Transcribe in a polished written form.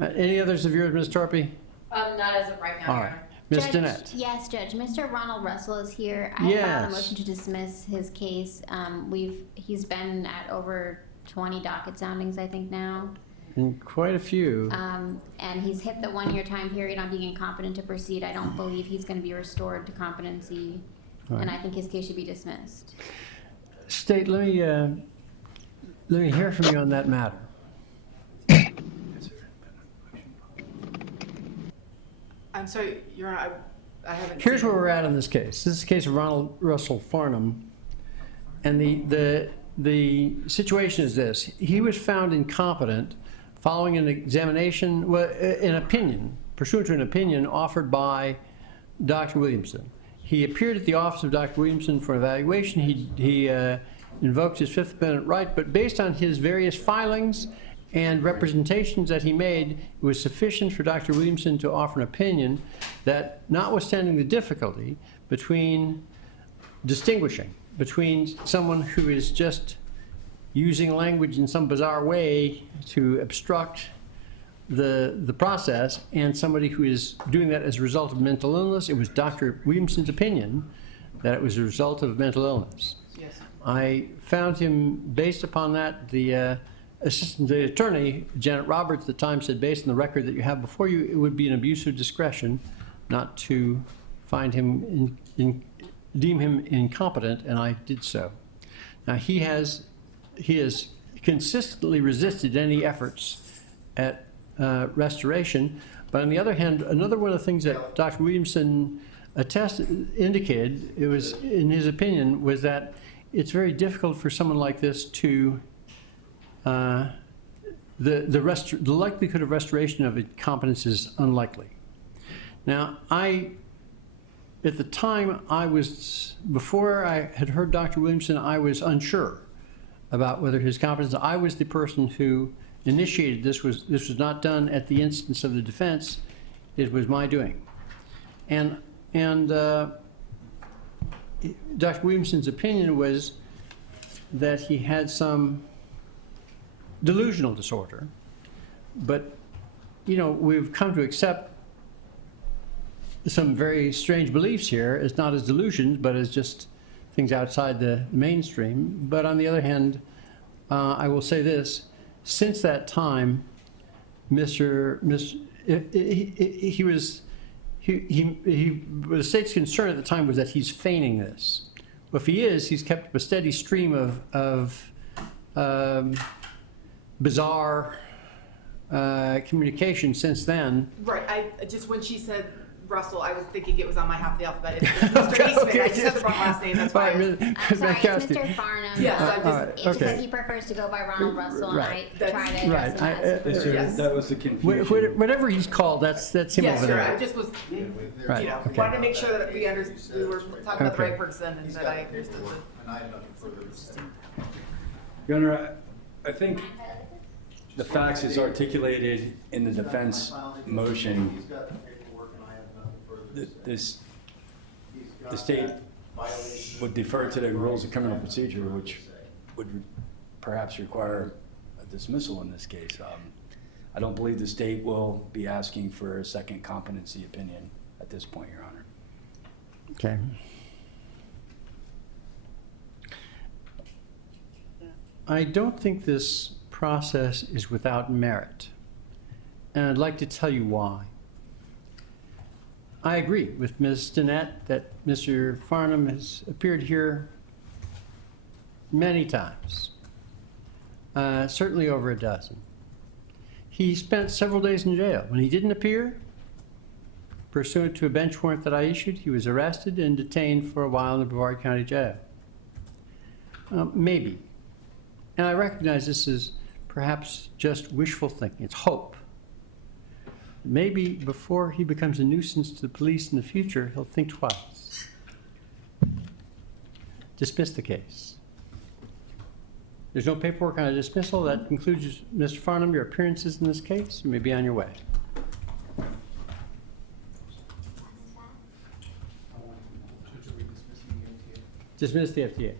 Any others of yours, Ms. Torpy? Not as of right now, All Your right. Honor. Ms. Judge, Dennett? yes, Judge. Mr. Ronald Russell is here. I Yes. filed a motion to dismiss his case. He's been at over 20 docket soundings, I think, now. And quite a few. And he's hit the 1-year time period on being incompetent to proceed. I don't believe he's going to be restored to competency, Right. and I think his case should be dismissed. State, let me hear from you on that matter. I'm sorry, Your Honor, I haven't. Here's seen where we're at in this case. This is the case of Ronald Russell Farnham, and the situation is this: he was found incompetent following an examination, well, an opinion, pursuant to an opinion offered by Dr. Williamson. He appeared at the office of Dr. Williamson for evaluation. He invoked his Fifth Amendment right, but based on his various filings and representations that he made, it was sufficient for Dr. Williamson to offer an opinion that, notwithstanding the difficulty between distinguishing between someone who is just using language in some bizarre way to obstruct the process and somebody who is doing that as a result of mental illness, it was Dr. Williamson's opinion that it was a result of mental illness. Yes. I found him, based upon that, the attorney, Janet Roberts, at the time said, based on the record that you have before you, it would be an abuse of discretion not to find him, deem him incompetent, and I did so. Now he has consistently resisted any efforts at restoration, but on the other hand, another one of the things that Dr. Williamson indicated, it was in his opinion, was that it's very difficult for someone like this to the likelihood of restoration of incompetence is unlikely. Now, at the time before I had heard Dr. Williamson, I was unsure about whether his competence. I was the person who initiated this. This was not done at the instance of the defense. It was my doing. And Dr. Williamson's opinion was that he had some delusional disorder, but we've come to accept some very strange beliefs here as not as delusions, but as just things outside the mainstream. But on the other hand, I will say this: since that time, the state's concern at the time was that he's feigning this. Well, if he is, he's kept up a steady stream of bizarre communication since then. Right. I just, when she said Russell, I was thinking it was on my half of the alphabet. It's Mr. Eastman. Okay. I just had the wrong last name. That's why. I'm sorry, it's Mr. Farnham. Yes, I'm just. Right, It's okay. because he prefers to go by Ronald Russell, Right. and I try to address Right. him as Yes. That was the confusion. Whatever he's called, that's him Yes, over you're there. right. I just was, Right. wanted to make sure that we were talking about the right person and that I understood Your Honor, I think the facts as articulated in the defense motion, the state would defer to the rules of criminal procedure, which would perhaps require a dismissal in this case. I don't believe the state will be asking for a second competency opinion at this point, Your Honor. Okay. I don't think this process is without merit, and I'd like to tell you why. I agree with Ms. Dennett that Mr. Farnham has appeared here many times, certainly over a dozen. He spent several days in jail. When he didn't appear, pursuant to a bench warrant that I issued, he was arrested and detained for a while in the Brevard County Jail. Maybe. And I recognize this is perhaps just wishful thinking. It's hope. Maybe before he becomes a nuisance to the police in the future, he'll think twice. Dismiss the case. There's no paperwork on a dismissal. That concludes, Mr. Farnham, your appearances in this case. You may be on your way. Dismiss the FTA.